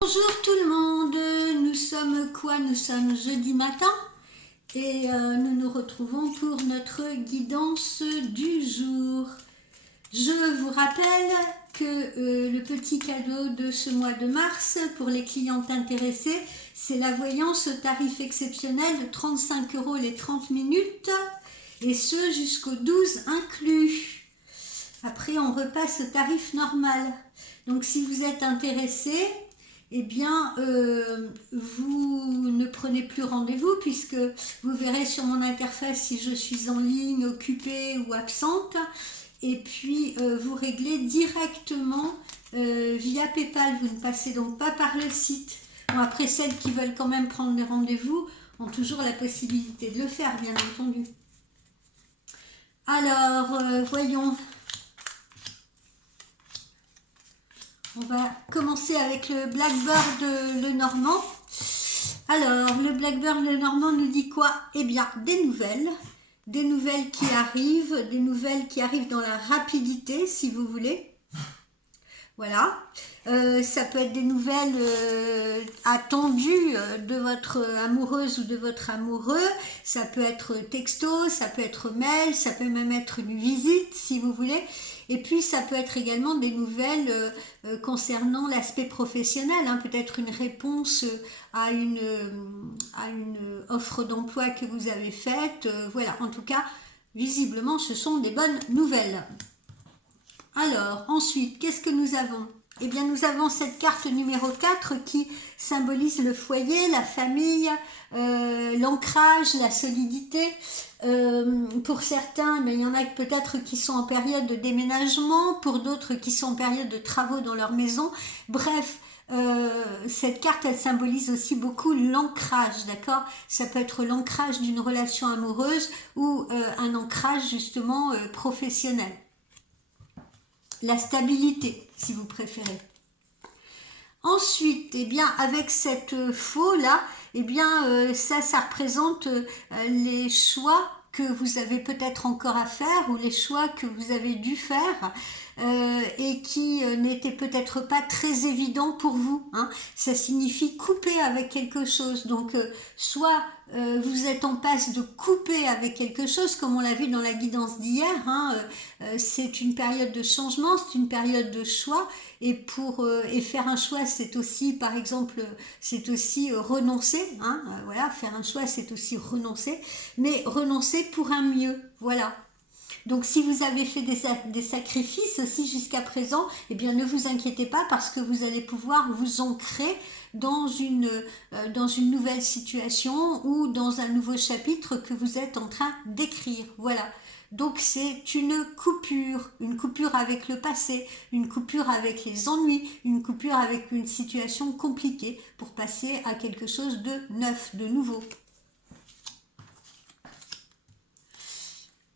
Bonjour tout le monde, nous sommes quoi? Nous sommes jeudi matin et nous nous retrouvons pour notre guidance du jour. Je vous rappelle que le petit cadeau de ce mois de mars pour les clientes intéressées, c'est la voyance au tarif exceptionnel de 35 € les 30 minutes et ce jusqu'au 12 inclus. Après on repasse au tarif normal. Donc si vous êtes intéressé, eh bien, vous ne prenez plus rendez-vous puisque vous verrez sur mon interface si je suis en ligne, occupée ou absente. Et puis, vous réglez directement via PayPal. Vous ne passez donc pas par le site. Bon, après, celles qui veulent quand même prendre des rendez-vous ont toujours la possibilité de le faire, bien entendu. Alors, voyons. On va commencer avec le Blackbird le Normand. Alors, le Blackbird le Normand nous dit quoi? Eh bien, des nouvelles qui arrivent dans la rapidité, si vous voulez. Voilà. Ça peut être des nouvelles attendues de votre amoureuse ou de votre amoureux. Ça peut être texto, ça peut être mail, ça peut même être une visite, si vous voulez. Et puis, ça peut être également des nouvelles concernant l'aspect professionnel, hein, peut-être une réponse à une offre d'emploi que vous avez faite. Voilà, en tout cas, visiblement, ce sont des bonnes nouvelles. Alors, ensuite, qu'est-ce que nous avons? Eh bien, nous avons cette carte numéro 4 qui symbolise le foyer, la famille, l'ancrage, la solidité. Pour certains, mais il y en a peut-être qui sont en période de déménagement, pour d'autres qui sont en période de travaux dans leur maison. Bref, cette carte, elle symbolise aussi beaucoup l'ancrage, d'accord? Ça peut être l'ancrage d'une relation amoureuse ou un ancrage justement professionnel. La stabilité, si vous préférez. Ensuite, eh bien, avec cette faux là, eh bien, ça représente les choix que vous avez peut-être encore à faire ou les choix que vous avez dû faire et qui n'étaient peut-être pas très évidents pour vous, hein. Ça signifie couper avec quelque chose. Donc, soit vous êtes en passe de couper avec quelque chose, comme on l'a vu dans la guidance d'hier, hein, c'est une période de changement, c'est une période de choix, et faire un choix, c'est aussi, par exemple, c'est aussi renoncer, hein, voilà, faire un choix, c'est aussi renoncer, mais renoncer pour un mieux, voilà. Donc si vous avez fait des sacrifices aussi jusqu'à présent, eh bien ne vous inquiétez pas parce que vous allez pouvoir vous ancrer dans une nouvelle situation ou dans un nouveau chapitre que vous êtes en train d'écrire. Voilà. Donc c'est une coupure avec le passé, une coupure avec les ennuis, une coupure avec une situation compliquée pour passer à quelque chose de neuf, de nouveau.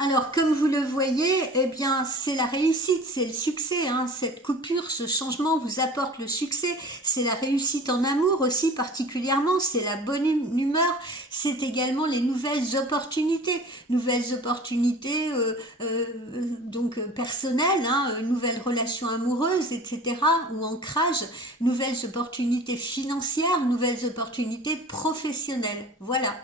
Alors, comme vous le voyez, eh bien, c'est la réussite, c'est le succès, hein. Cette coupure, ce changement vous apporte le succès. C'est la réussite en amour aussi particulièrement, c'est la bonne humeur, c'est également les nouvelles opportunités donc personnelles, hein, nouvelles relations amoureuses, etc. ou ancrage, nouvelles opportunités financières, nouvelles opportunités professionnelles. Voilà.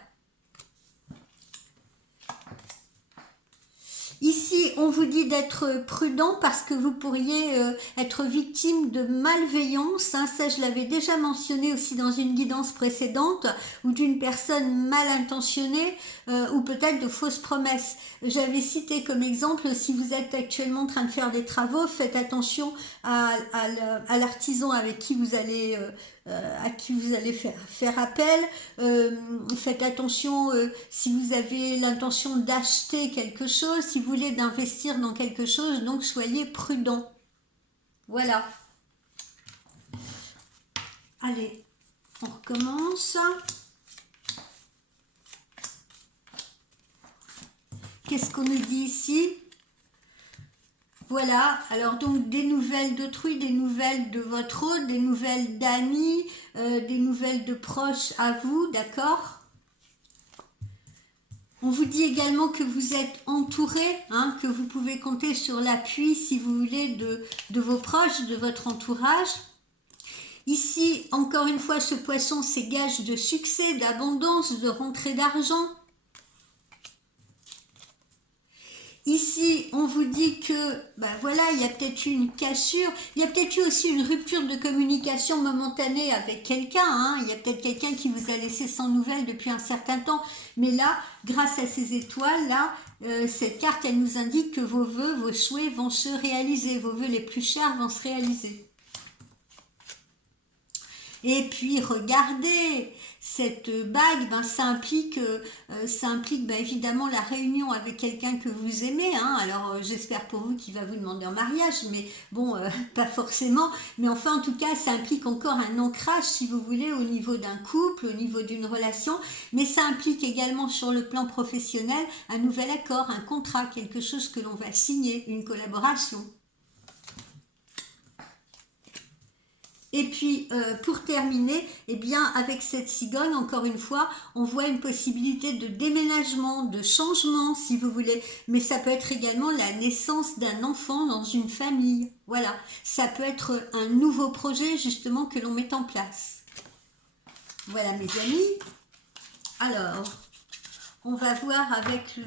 Ici, on vous dit d'être prudent parce que vous pourriez être victime de malveillance. Hein. Ça, je l'avais déjà mentionné aussi dans une guidance précédente, ou d'une personne mal intentionnée, ou peut-être de fausses promesses. J'avais cité comme exemple, si vous êtes actuellement en train de faire des travaux, faites attention à l'artisan avec qui vous allez faire appel. Faites attention si vous avez l'intention d'acheter quelque chose, si vous voulez d'investir dans quelque chose, donc soyez prudent. Voilà. Allez, on recommence. Qu'est-ce qu'on nous dit ici? Voilà, alors donc des nouvelles d'autrui, des nouvelles de votre hôte, des nouvelles d'amis, des nouvelles de proches à vous, d'accord? On vous dit également que vous êtes entouré, hein, que vous pouvez compter sur l'appui, si vous voulez, de vos proches, de votre entourage. Ici, encore une fois, ce poisson, c'est gage de succès, d'abondance, de rentrée d'argent. Ici, on vous dit que, ben voilà, il y a peut-être eu une cassure, il y a peut-être eu aussi une rupture de communication momentanée avec quelqu'un, hein. Il y a peut-être quelqu'un qui vous a laissé sans nouvelles depuis un certain temps, mais là, grâce à ces étoiles, là, cette carte, elle nous indique que vos vœux, vos souhaits vont se réaliser, vos vœux les plus chers vont se réaliser. Et puis regardez, cette bague, ben, ça implique ben, évidemment la réunion avec quelqu'un que vous aimez, hein. Alors j'espère pour vous qu'il va vous demander en mariage, mais bon, pas forcément. Mais enfin, en tout cas, ça implique encore un ancrage, si vous voulez, au niveau d'un couple, au niveau d'une relation. Mais ça implique également sur le plan professionnel un nouvel accord, un contrat, quelque chose que l'on va signer, une collaboration. Et puis, pour terminer, eh bien, avec cette cigogne, encore une fois, on voit une possibilité de déménagement, de changement, si vous voulez. Mais ça peut être également la naissance d'un enfant dans une famille. Voilà, ça peut être un nouveau projet, justement, que l'on met en place. Voilà, mes amis. Alors, on va voir avec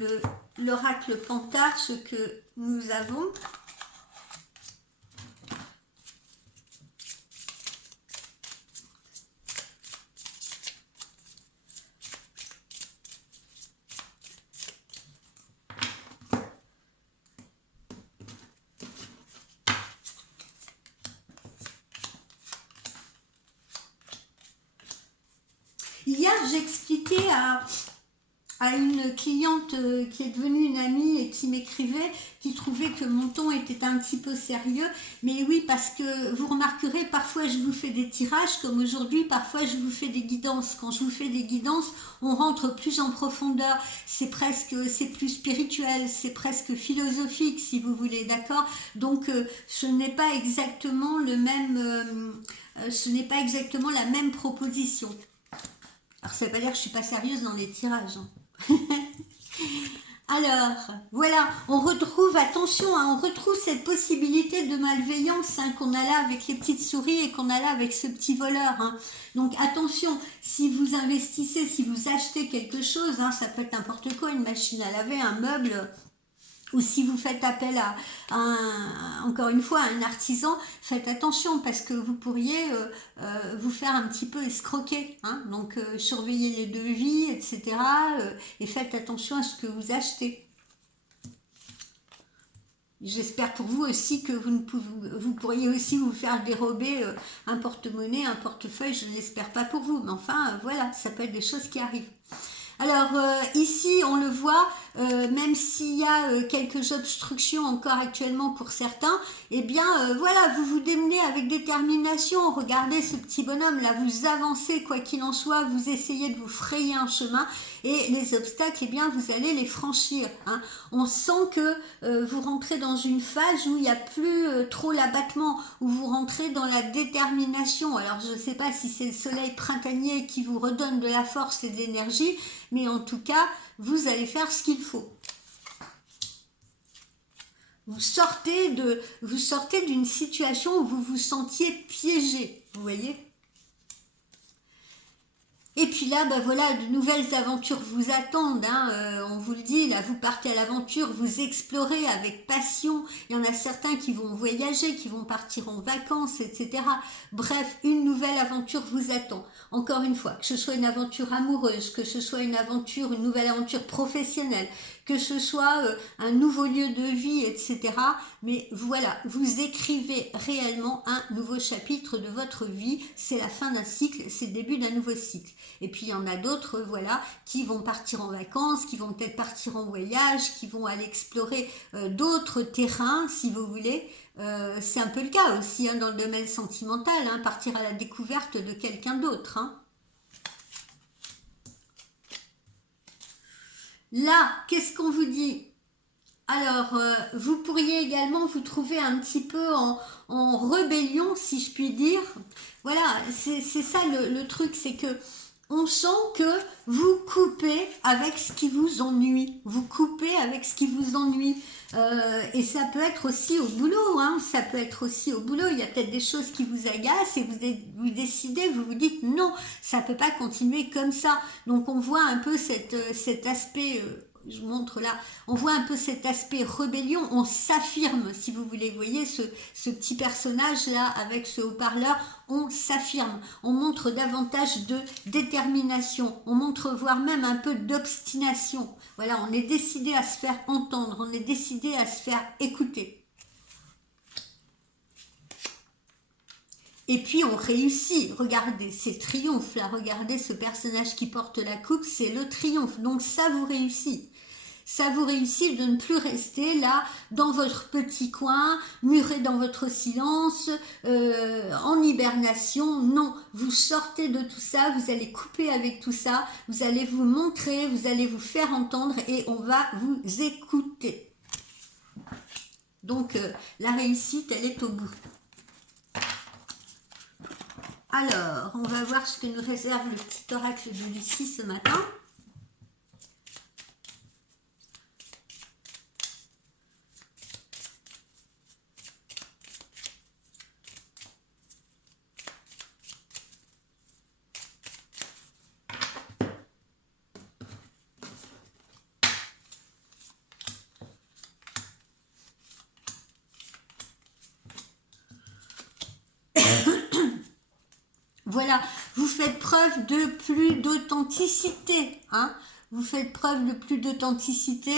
l'oracle Pantard ce que nous avons. Hier, j'expliquais à une cliente qui est devenue une amie et qui m'écrivait, qui trouvait que mon ton était un petit peu sérieux. Mais oui, parce que vous remarquerez, parfois je vous fais des tirages, comme aujourd'hui, parfois je vous fais des guidances. Quand je vous fais des guidances, on rentre plus en profondeur. C'est plus spirituel, c'est presque philosophique, si vous voulez, d'accord? Donc, ce n'est pas exactement ce n'est pas exactement la même proposition. Alors, ça ne veut pas dire que je ne suis pas sérieuse dans les tirages. Hein. Alors, voilà, on retrouve, attention, hein, on retrouve cette possibilité de malveillance hein, qu'on a là avec les petites souris et qu'on a là avec ce petit voleur. Hein. Donc, attention, si vous investissez, si vous achetez quelque chose, hein, ça peut être n'importe quoi, une machine à laver, un meuble... Ou si vous faites appel à encore une fois, à un artisan, faites attention parce que vous pourriez vous faire un petit peu escroquer. Hein. Donc, surveillez les devis, etc. Et faites attention à ce que vous achetez. J'espère pour vous aussi que vous pourriez aussi vous faire dérober un porte-monnaie, un portefeuille. Je ne l'espère pas pour vous. Mais enfin, voilà, ça peut être des choses qui arrivent. Alors ici on le voit, même s'il y a quelques obstructions encore actuellement pour certains, eh bien voilà, vous vous démenez avec détermination, regardez ce petit bonhomme là, vous avancez quoi qu'il en soit, vous essayez de vous frayer un chemin et les obstacles, eh bien vous allez les franchir. Hein. On sent que vous rentrez dans une phase où il n'y a plus trop l'abattement, où vous rentrez dans la détermination. Alors je ne sais pas si c'est le soleil printanier qui vous redonne de la force et de l'énergie, mais en tout cas, vous allez faire ce qu'il faut. Vous sortez d'une situation où vous vous sentiez piégé, vous voyez ? Et puis là, ben voilà, de nouvelles aventures vous attendent, hein, on vous le dit, là vous partez à l'aventure, vous explorez avec passion, il y en a certains qui vont voyager, qui vont partir en vacances, etc. Bref, une nouvelle aventure vous attend. Encore une fois, que ce soit une aventure amoureuse, que ce soit une nouvelle aventure professionnelle, que ce soit un nouveau lieu de vie, etc. Mais voilà, vous écrivez réellement un nouveau chapitre de votre vie, c'est la fin d'un cycle, c'est le début d'un nouveau cycle. Et puis il y en a d'autres, voilà, qui vont partir en vacances, qui vont peut-être partir en voyage, qui vont aller explorer d'autres terrains, si vous voulez. C'est un peu le cas aussi hein, dans le domaine sentimental, hein, partir à la découverte de quelqu'un d'autre. Hein. Là, qu'est-ce qu'on vous dit? Alors, vous pourriez également vous trouver un petit peu en rébellion, si je puis dire. Voilà, c'est ça le truc, c'est que on sent que vous coupez avec ce qui vous ennuie. Vous coupez avec ce qui vous ennuie. Et ça peut être aussi au boulot, hein. Ça peut être aussi au boulot. Il y a peut-être des choses qui vous agacent et vous décidez, vous vous dites non, ça peut pas continuer comme ça. Donc on voit un peu cet aspect... je montre là, on voit un peu cet aspect rébellion, on s'affirme, si vous voulez, vous voyez ce petit personnage là avec ce haut-parleur, on s'affirme, on montre davantage de détermination, on montre voire même un peu d'obstination, voilà, on est décidé à se faire entendre, on est décidé à se faire écouter. Et puis on réussit, regardez, c'est le triomphe là, regardez ce personnage qui porte la coupe, c'est le triomphe, donc ça vous réussit. Ça vous réussit de ne plus rester là dans votre petit coin, muré dans votre silence, en hibernation. Non, vous sortez de tout ça, vous allez couper avec tout ça, vous allez vous montrer, vous allez vous faire entendre et on va vous écouter. Donc la réussite, elle est au bout. Alors, on va voir ce que nous réserve le petit oracle de Lucie ce matin. Voilà, vous faites preuve de plus d'authenticité, hein. Vous faites preuve de plus d'authenticité,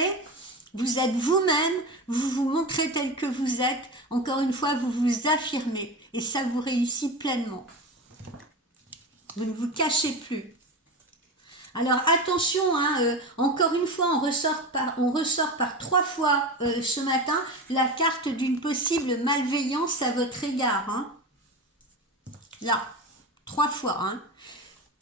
vous êtes vous-même, vous vous montrez tel que vous êtes, encore une fois, vous vous affirmez, et ça vous réussit pleinement. Vous ne vous cachez plus. Alors attention, hein, encore une fois, on ressort par 3 fois ce matin la carte d'une possible malveillance à votre égard, hein. Là. 3 fois, hein.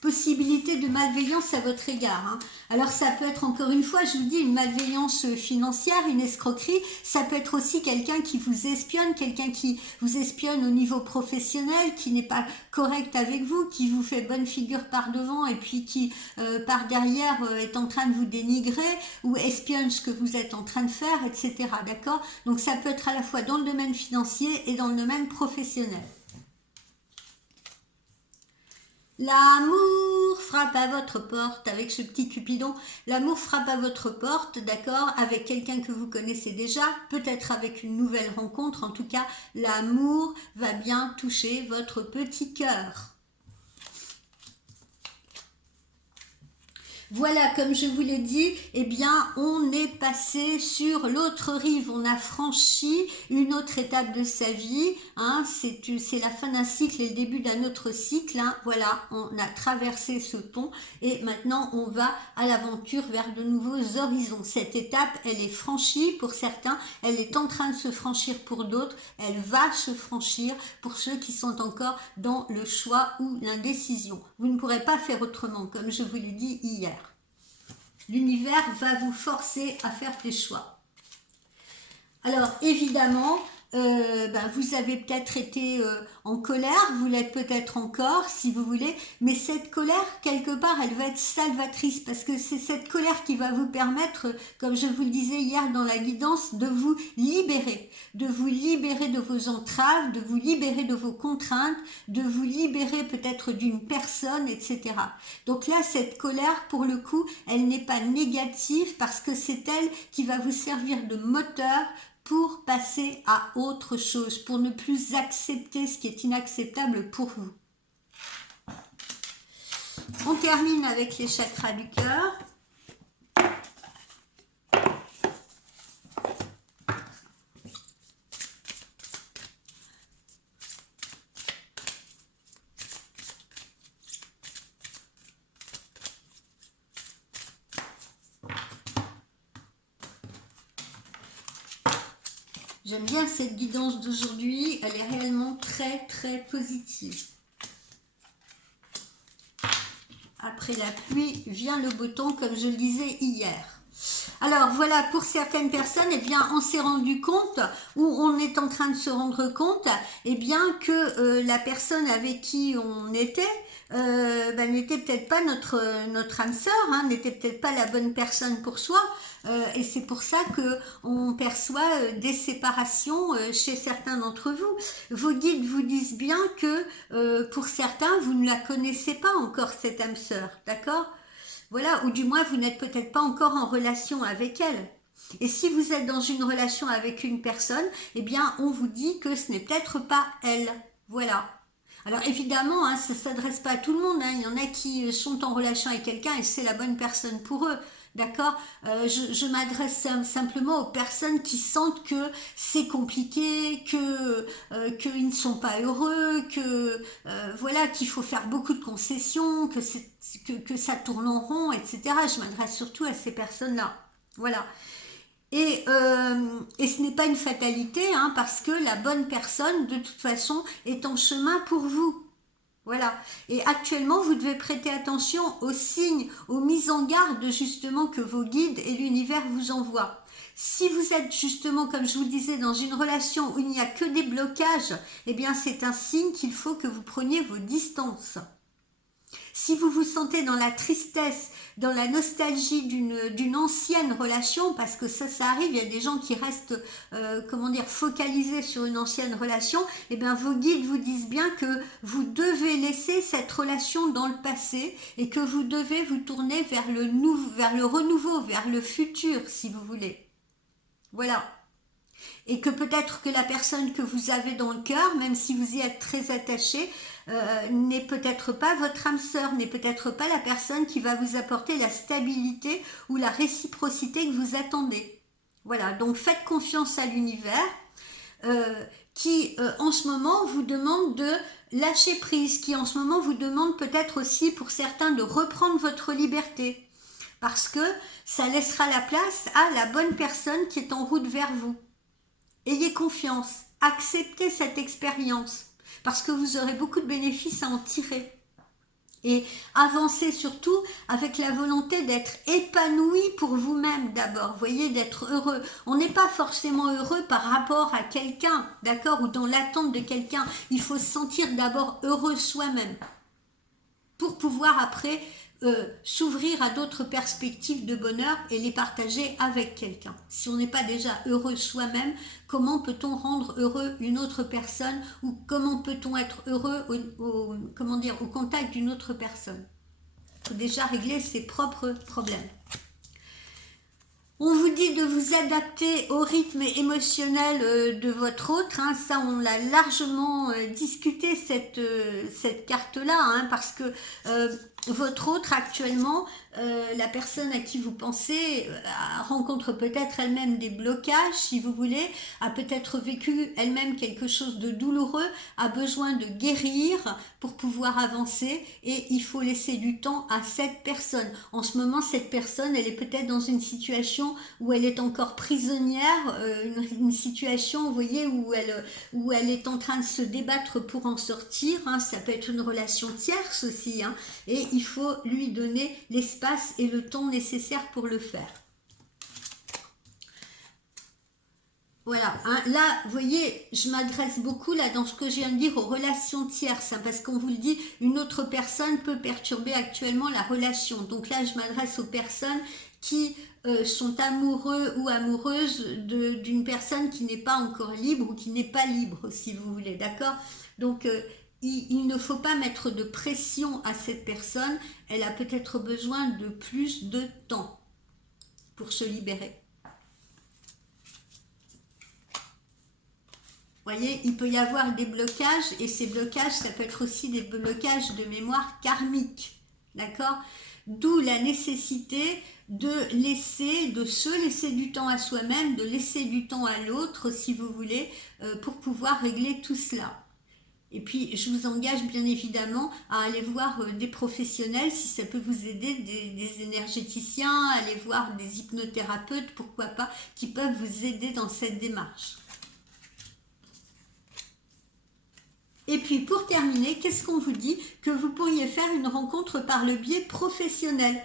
Possibilité de malveillance à votre égard, hein. Alors ça peut être encore une fois, je vous dis, une malveillance financière, une escroquerie, ça peut être aussi quelqu'un qui vous espionne, quelqu'un qui vous espionne au niveau professionnel, qui n'est pas correct avec vous, qui vous fait bonne figure par devant et puis qui par derrière est en train de vous dénigrer ou espionne ce que vous êtes en train de faire, etc. D'accord? Donc ça peut être à la fois dans le domaine financier et dans le domaine professionnel. L'amour frappe à votre porte avec ce petit Cupidon. L'amour frappe à votre porte, d'accord, avec quelqu'un que vous connaissez déjà, peut-être avec une nouvelle rencontre. En tout cas, l'amour va bien toucher votre petit cœur. Voilà, comme je vous l'ai dit, eh bien, on est passé sur l'autre rive, on a franchi une autre étape de sa vie, hein, c'est la fin d'un cycle et le début d'un autre cycle, hein, voilà, on a traversé ce pont et maintenant on va à l'aventure vers de nouveaux horizons. Cette étape, elle est franchie pour certains, elle est en train de se franchir pour d'autres, elle va se franchir pour ceux qui sont encore dans le choix ou l'indécision. Vous ne pourrez pas faire autrement, comme je vous l'ai dit hier. L'univers va vous forcer à faire des choix. Alors évidemment, vous avez peut-être été en colère, vous l'êtes peut-être encore si vous voulez, mais cette colère quelque part elle va être salvatrice parce que c'est cette colère qui va vous permettre, comme je vous le disais hier dans la guidance, de vous libérer de vos entraves, de vous libérer de vos contraintes, de vous libérer peut-être d'une personne, etc. Donc là cette colère pour le coup elle n'est pas négative parce que c'est elle qui va vous servir de moteur pour passer à autre chose, pour ne plus accepter ce qui est inacceptable pour vous. On termine avec les chakras du cœur. J'aime bien cette guidance d'aujourd'hui, elle est réellement très très positive. Après la pluie vient le beau temps, comme je le disais hier. Alors voilà, pour certaines personnes, eh bien, on s'est rendu compte, ou on est en train de se rendre compte, eh bien, que la personne avec qui on était, n'était peut-être pas notre âme sœur, hein, n'était peut-être pas la bonne personne pour soi, et c'est pour ça que on perçoit des séparations chez certains d'entre vous. Vos guides vous disent bien que pour certains, vous ne la connaissez pas encore, cette âme sœur, d'accord? Voilà, ou du moins vous n'êtes peut-être pas encore en relation avec elle. Et si vous êtes dans une relation avec une personne, eh bien on vous dit que ce n'est peut-être pas elle. Voilà. Alors évidemment, hein, ça ne s'adresse pas à tout le monde, hein. Il y en a qui sont en relation avec quelqu'un et c'est la bonne personne pour eux. D'accord. Je m'adresse simplement aux personnes qui sentent que c'est compliqué, qu'ils ne sont pas heureux, que voilà, qu'il faut faire beaucoup de concessions, que ça tourne en rond, etc. Je m'adresse surtout à ces personnes-là. Voilà. Et ce n'est pas une fatalité, hein, parce que la bonne personne, de toute façon, est en chemin pour vous. Voilà. Et actuellement, vous devez prêter attention aux signes, aux mises en garde justement que vos guides et l'univers vous envoient. Si vous êtes justement, comme je vous le disais, dans une relation où il n'y a que des blocages, eh bien c'est un signe qu'il faut que vous preniez vos distances. Si vous vous sentez dans la tristesse, dans la nostalgie d'une ancienne relation, parce que ça arrive, il y a des gens qui restent, focalisés sur une ancienne relation, et bien vos guides vous disent bien que vous devez laisser cette relation dans le passé et que vous devez vous tourner vers le renouveau, vers le futur, si vous voulez. Voilà. Et que peut-être que la personne que vous avez dans le cœur, même si vous y êtes très attaché, n'est peut-être pas votre âme sœur, n'est peut-être pas la personne qui va vous apporter la stabilité ou la réciprocité que vous attendez. Voilà, donc faites confiance à l'univers qui en ce moment vous demande de lâcher prise, qui en ce moment vous demande peut-être aussi pour certains de reprendre votre liberté. Parce que ça laissera la place à la bonne personne qui est en route vers vous. Ayez confiance, acceptez cette expérience, parce que vous aurez beaucoup de bénéfices à en tirer. Et avancez surtout avec la volonté d'être épanoui pour vous-même d'abord, voyez, d'être heureux. On n'est pas forcément heureux par rapport à quelqu'un, d'accord, ou dans l'attente de quelqu'un. Il faut se sentir d'abord heureux soi-même, pour pouvoir après s'ouvrir à d'autres perspectives de bonheur et les partager avec quelqu'un. Si on n'est pas déjà heureux soi-même, comment peut-on rendre heureux une autre personne, ou comment peut-on être heureux au contact d'une autre personne? Il faut déjà régler ses propres problèmes. On vous dit de vous adapter au rythme émotionnel de votre autre, hein. Ça on l'a largement discuté cette carte-là, hein, parce que votre autre actuellement, la personne à qui vous pensez rencontre peut-être elle-même des blocages, si vous voulez, a peut-être vécu elle-même quelque chose de douloureux, a besoin de guérir pour pouvoir avancer, et il faut laisser du temps à cette personne. En ce moment, cette personne, elle est peut-être dans une situation où elle est encore prisonnière, une situation, vous voyez, où elle est en train de se débattre pour en sortir, hein. Ça peut être une relation tierce aussi, hein, et il faut lui donner l'espace et le temps nécessaire pour le faire. Voilà, hein, là, vous voyez, je m'adresse beaucoup, là, dans ce que je viens de dire, aux relations tierces, hein, parce qu'on vous le dit, une autre personne peut perturber actuellement la relation. Donc là, je m'adresse aux personnes qui sont amoureux ou amoureuses d'une personne qui n'est pas encore libre, ou qui n'est pas libre, si vous voulez, d'accord? Donc, il ne faut pas mettre de pression à cette personne, elle a peut-être besoin de plus de temps pour se libérer. Vous voyez, il peut y avoir des blocages, et ces blocages, ça peut être aussi des blocages de mémoire karmique, d'accord? D'où la nécessité de se laisser du temps à soi-même, de laisser du temps à l'autre, si vous voulez, pour pouvoir régler tout cela. Et puis, je vous engage bien évidemment à aller voir des professionnels, si ça peut vous aider, des énergéticiens, aller voir des hypnothérapeutes, pourquoi pas, qui peuvent vous aider dans cette démarche. Et puis pour terminer, qu'est-ce qu'on vous dit? Que vous pourriez faire une rencontre par le biais professionnel,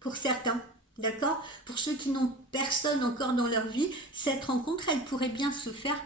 pour certains. D'accord? Pour ceux qui n'ont personne encore dans leur vie, cette rencontre, elle pourrait bien se faire